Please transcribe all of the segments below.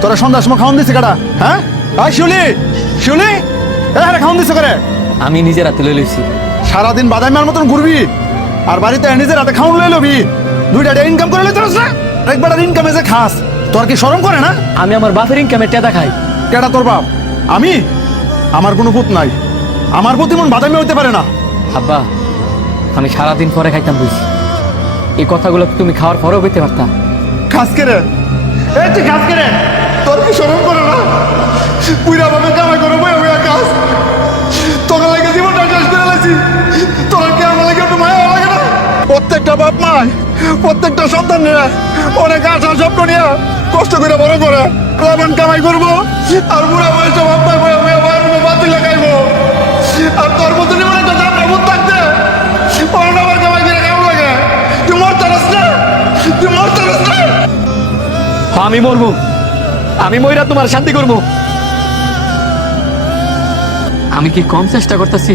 তোরা সন্ধ্যার সময় খাওয়ান দিছে কাটা, হ্যাঁ? শিউলি, শিউলি, খাওয়ান দিছে করে। আমি নিজের হাতে লই লইছি। সারাদিন বাদামের মতন ঘুরবি আর বাড়িতে নিজের হাতে খাওয়ান লই লবি। দুইটা ইনকাম করে লইতে না, একবার ইনকামে যে খাস, তোর কি শরম করে না? আমি আমার বাপের ইনকামে টেদা খাই। কেডা তোর বাপ? আমি? আমার কোনো পুত নাই, আমার প্রতি মন বাদামে হইতে পারে না। আব্বা, আমি সারাদিন পরে খাইতাম বুঝছি। এই কথাগুলো তুমি খাওয়ার পরেও পেতে পারতা। খাস করে এই তুই খাস করে, তোর কি শরম করে না? পুরা ভাবে কামাই করে বই হইয়া খাস, তোকে লাগে জীবনটা শেষ করে লাইছি, তোর কি আমার লাগে একটু মায়া লাগে না? প্রত্যেকটা বাপ মা, প্রত্যেকটা সন্তান নিয়ে অনেক আশা স্বপ্ন নিয়ে কষ্ট করে বড় করে লাভবান কামাই করবো, আর বুড়া বয়সে বাপ্পা বয়ে বয়ে মারবো, বাতি লাগাইবো। আর তোর মতো জীবন একটা চাপড়া ভূত থাকতে পনেরো আবার কামাই করে কেমন লাগে? তুই মরতে পারস না, তুই মরতে পারস না। আমি মরবো, আমি মইরা তোমার শান্তি করবো। আমি কি কম চেষ্টা করতেছি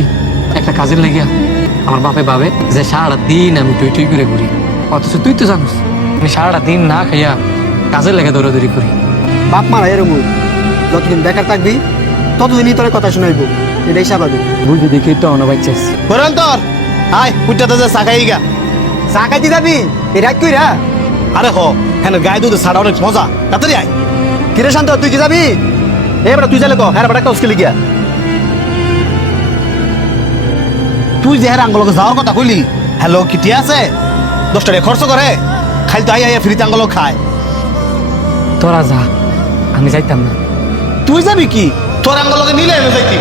একটা কাজের লাগিয়া? আমার বাপে ভাবে যে সারাটা দিন আমি টুই টুই করে ঘুরি, অথচ তুই তো জানিস আমি সারাটা দিন না খাইয়া কাজের লেগে দৌড়াদৌড়ি করি। বাপ মারা এরকম, যতদিন বেকার থাকবি ততদিনই তোর কথা শোনাইবো, এটাই স্বাভাবিক। বুঝে দেখি তো অনবাই চাইছি। তোর আয় পুটটা যে চাকাই গা চা খাইতে যাবি এই রাত কইরা? আরে হ হ্যাঁ গায়ে দুধ ছাড়া অনেক মজা, তাড়াতাড়ি আয়। কিরে শান্ত, তুই কি যাবি? এবার তুই যালে হ্যাঁ বেটা কাজ খেলি গিয়া তুই যে হ্যাঁ আঙ্গলকে যাওয়ার কথা কইলি, হ্যালো কিটি আছে 10 টাকা খরচ করে, খালি তো আই আইয়া ফ্রিতে আঙ্গল খায়। তোরা যা, আমি যাইতাম না। তুই যাবি কি? তোর আঙ্গলকে নিলে যাইতি।